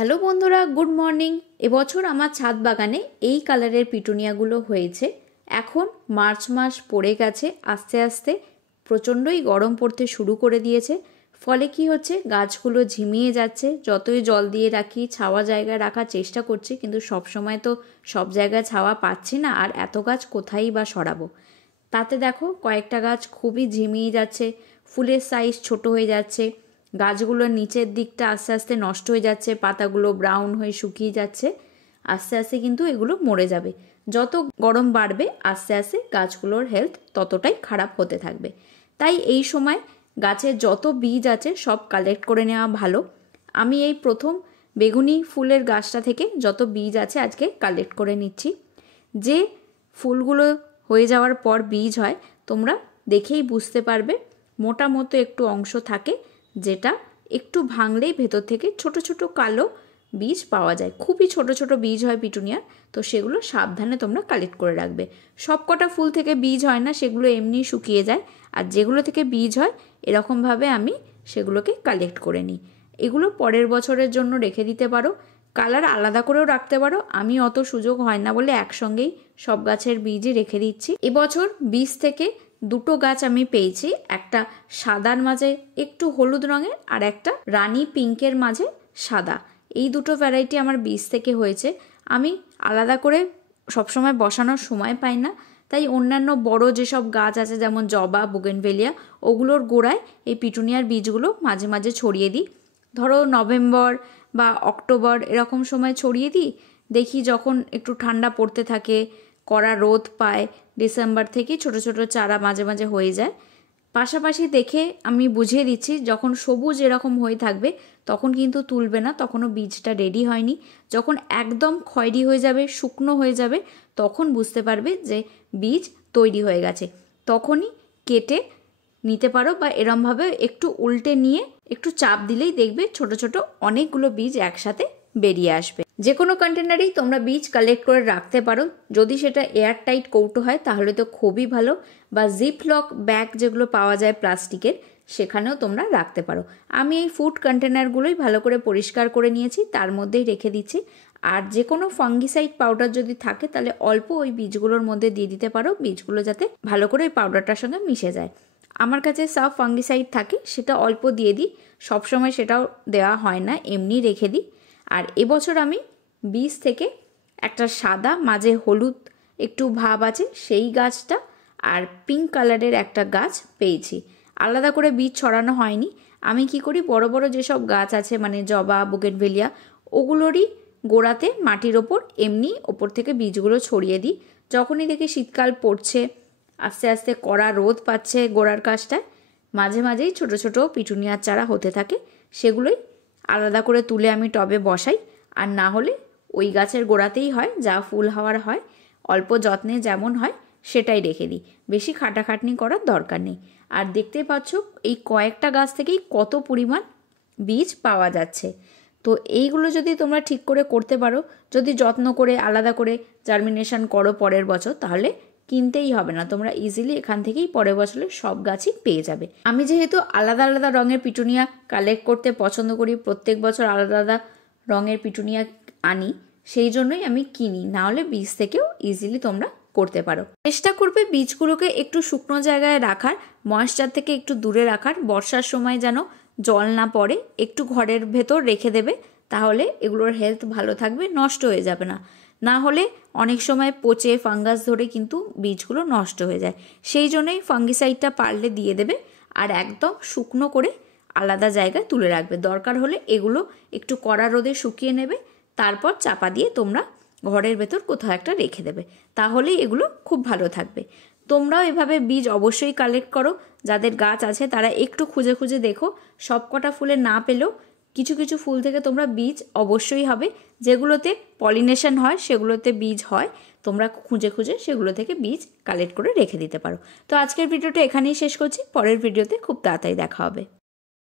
Hello বন্ধুরা, good morning. এবছর আমার ছাদ বাগানে এই কালারের পিটুনিয়াগুলো হয়েছে। এখন মার্চ মাস পড়ে গেছে, আস্তে আস্তে প্রচণ্ডই গরম পড়তে শুরু করে দিয়েছে। ফলে কি হচ্ছে, গাছগুলো ঝিমিয়ে যাচ্ছে। যতই জল দিয়ে রাখি, ছাওয়া জায়গায় রাখার চেষ্টা করছি, কিন্তু সব সময় তো সব জায়গায় ছাওয়া পাচ্ছি না, আর এত গাছ কোথায় বা সরাবো। তাতে দেখো কয়েকটা গাছ খুবই ঝিমিয়ে যাচ্ছে, ফুলের সাইজ ছোট হয়ে যাচ্ছে, গাছগুলোর নিচের দিকটা আস্তে আস্তে নষ্ট হয়ে যাচ্ছে, পাতাগুলো ব্রাউন হয়ে শুকিয়ে যাচ্ছে। আস্তে আস্তে কিন্তু এগুলো মরে যাবে। যত গরম বাড়বে আস্তে আস্তে গাছগুলোর হেলথ ততটাই খারাপ হতে থাকবে। তাই এই সময় গাছের যত বীজ আছে সব কালেক্ট করে নেওয়া ভালো। আমি এই প্রথম বেগুনি ফুলের গাছটা থেকে যত বীজ আছে আজকে কালেক্ট করে নিচ্ছি। যে ফুলগুলো হয়ে যাওয়ার পর বীজ হয়, তোমরা দেখেই বুঝতে পারবে মোটা মতো একটু অংশ থাকে, যেটা একটু ভাঙলেই ভেতর থেকে ছোট ছোট কালো বীজ পাওয়া যায়। খুবই ছোট ছোট বীজ হয় পিটুনিয়ার, তো সেগুলো সাবধানে তোমরা কালেক্ট করে রাখবে। সব কটা ফুল থেকে বীজ হয় না, সেগুলো এমনি শুকিয়ে যায়। আর যেগুলো থেকে বীজ হয় এরকমভাবে আমি সেগুলোকে কালেক্ট করে নিই। এগুলো পরের বছরের জন্য রেখে দিতে পারো, কালার আলাদা করেও রাখতে পারো। আমি অত সুযোগ হয় না বলে একসঙ্গেই সব গাছের বীজই রেখে দিচ্ছি। এবছর বীজ থেকে দুটো গাছ আমি পেয়েছি, একটা সাদার মাঝে একটু হলুদ রঙের, আর একটা রানী পিঙ্কের মাঝে সাদা। এই দুটো ভ্যারাইটি আমার বীজ থেকে হয়েছে। আমি আলাদা করে সবসময় বসানোর সময় পাই না, তাই অন্যান্য বড় যেসব গাছ আছে যেমন জবা, বুগেনভেলিয়া, ওগুলোর গোড়ায় এই পিটুনিয়ার বীজগুলো মাঝে মাঝে ছড়িয়ে দিই। ধরো নভেম্বর বা অক্টোবর এরকম সময় ছড়িয়ে দিই। দেখি যখন একটু ঠান্ডা পড়তে থাকে, কড়া রোদ পায়, ডিসেম্বর থেকে ছোট ছোট চারা মাঝে মাঝে হয়ে যায়। পাশাপাশি দেখে আমি বুঝিয়ে দিচ্ছি, যখন সবুজ এরকম হয়ে থাকবে তখন কিন্তু তুলবে না, তখনও বীজটা রেডি হয়নি। যখন একদম খয়েরি হয়ে যাবে, শুকনো হয়ে যাবে, তখন বুঝতে পারবে যে বীজ তৈরি হয়ে গেছে। তখনই কেটে নিতে পারো, বা এরমভাবে একটু উল্টে নিয়ে একটু চাপ দিলেই দেখবে ছোট ছোট অনেকগুলো বীজ একসাথে বেরিয়ে আসবে। যে কোনো কন্টেনারেই তোমরা বীজ কালেক্ট করে রাখতে পারো। যদি সেটা এয়ার টাইট কৌটো হয় তাহলে তো খুবই ভালো, বা জিপ লক ব্যাগ যেগুলো পাওয়া যায় প্লাস্টিকের, সেখানেও তোমরা রাখতে পারো। আমি এই ফুড কন্টেনারগুলোই ভালো করে পরিষ্কার করে নিয়েছি, তার মধ্যেই রেখে দিচ্ছি। আর যে কোনো ফাঙ্গিসাইড পাউডার যদি থাকে তাহলে অল্প ওই বীজগুলোর মধ্যে দিয়ে দিতে পারো, বীজগুলো যাতে ভালো করে ওই পাউডারটার সঙ্গে মিশে যায়। আমার কাছে সাব ফাঙ্গিসাইড থাকে, সেটা অল্প দিয়ে দিই। সবসময় সেটাও দেওয়া হয় না, এমনি রেখে দিই। আর এবছর আমি বীজ থেকে একটা সাদা মাঝে হলুদ একটু ভাব আছে সেই গাছটা, আর পিঙ্ক কালারের একটা গাছ পেয়েছি। আলাদা করে বীজ ছড়ানো হয়নি। আমি কি করি, বড় বড় যেসব গাছ আছে মানে জবা, বুগেনভেলিয়া, ওগুলোরই গোড়াতে মাটির ওপর এমনি ওপর থেকে বীজগুলো ছড়িয়ে দিই। যখনই দেখি শীতকাল পড়ছে, আস্তে আস্তে কড়া রোদ পাচ্ছে গোড়ার কাছটায়, মাঝে মাঝেই ছোট ছোট পিটুনিয়ার চারা হতে থাকে, সেগুলোই আলাদা করে তুলে আমি টবে বসাই। আর না হলে ওই গাছের গোড়াতেই হয়, যা ফুল হওয়ার হয়, অল্প যত্নে যেমন হয় সেটাই রেখে দিই। বেশি খাটাখাটনি করার দরকার নেই। আর দেখতে পাচ্ছ এই কয়েকটা গাছ থেকেই কত পরিমাণ বীজ পাওয়া যাচ্ছে। তো এইগুলো যদি তোমরা ঠিক করে করতে পারো, যদি যত্ন করে আলাদা করে জার্মিনেশন করো পরের বছর, তাহলে কিনতেই হবে না, তোমরা ইজিলি এখান থেকেই পরের বছরে সব গাছই পেয়ে যাবে। আমি যেহেতু আলাদা আলাদা রঙের পিটুনিয়া কালেক্ট করতে পছন্দ করি, প্রত্যেক বছর আলাদা আলাদা রঙের পিটুনিয়া আনি, সেই জন্যই আমি কিনি। না হলে বীজ থেকেও ইজিলি তোমরা করতে পারো। চেষ্টা করবে বীজগুলোকে একটু শুকনো জায়গায় রাখার, ময়েশ্চার থেকে একটু দূরে রাখার। বর্ষার সময় যেন জল না পড়ে, একটু ঘরের ভেতর রেখে দেবে, তাহলে এগুলোর হেলথ ভালো থাকবে, নষ্ট হয়ে যাবে না। না হলে অনেক সময় পচে ফাঙ্গাস ধরে কিন্তু বীজগুলো নষ্ট হয়ে যায়। সেই জন্যই ফাঙ্গিসাইডটা পারলে দিয়ে দেবে, আর একদম শুকনো করে আলাদা জায়গায় তুলে রাখবে। দরকার হলে এগুলো একটু কড়া রোদে শুকিয়ে নেবে, তারপর চাপা দিয়ে তোমরা ঘরের ভেতর কোথাও একটা রেখে দেবে, তাহলেই এগুলো খুব ভালো থাকবে। তোমরাও এভাবে বীজ অবশ্যই কালেক্ট করো। যাদের গাছ আছে তারা একটু খুঁজে খুঁজে দেখো, সব কটা ফুলে না পেলেও কিছু কিছু ফুল থেকে তোমরা বীজ অবশ্যই হবে। যেগুলোতে পলিনেশন হয় সেগুলোতে বীজ হয়, তোমরা খুঁজে খুঁজে সেগুলো থেকে বীজ কালেক্ট করে রেখে দিতে পারো। তো আজকের ভিডিওটা এখানেই শেষ করছি, পরের ভিডিওতে খুব তাড়াতাড়ি দেখা হবে।